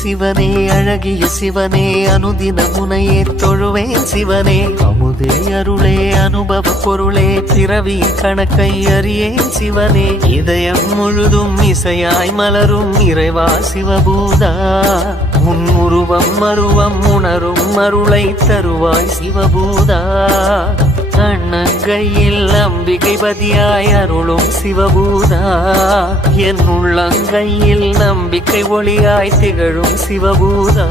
சிவனே அழகிய சிவனே அனுதின முனையே தொழுவேன் சிவனே அமுதே அருளே அனுபவ பொருளே பிறவி கணக்கை அறியேன் சிவனே இதயம் முழுதும் இசையாய் மலரும் இறைவா சிவபூதா உன் உருவம் மருவம் உணரும் அருளை தருவாய் சிவபூதா கண்ணங்கையில் அம்பிகை பதியாய் அருளும் சிவபூதா என் உள்ளங்கையில் நம்பிக்கை ஒளியாய் திகழும் சிவபூதா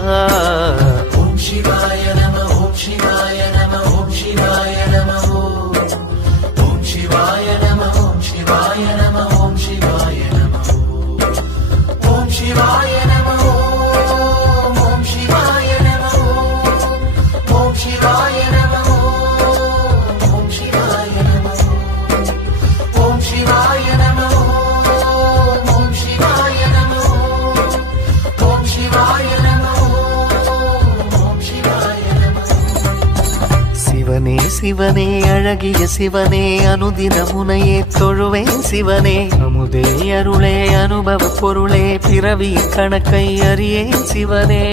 ஓம் சிவாய நம ஓம் சிவாய நம ஓம் சிவாய நம ஓம் சிவாய நம ஓம் சிவாய நம ஓம் சிவாய நம ஓம் சிவாய நம ஓம் சிவாய நம ஓம் சிவாய நம ஓம் சிவாய நம ஓம் சிவாய நம ஓம் சிவாய நம ஓம் சிவாய நம ஓம் சிவாய நம சிவனே சிவனே அழகிய சிவனே அனுதின முனையே தொழுவேன் சிவனே அமுதே அருளே அனுபவ பொருளே பிறவி கணக்கை அறியேன் சிவனே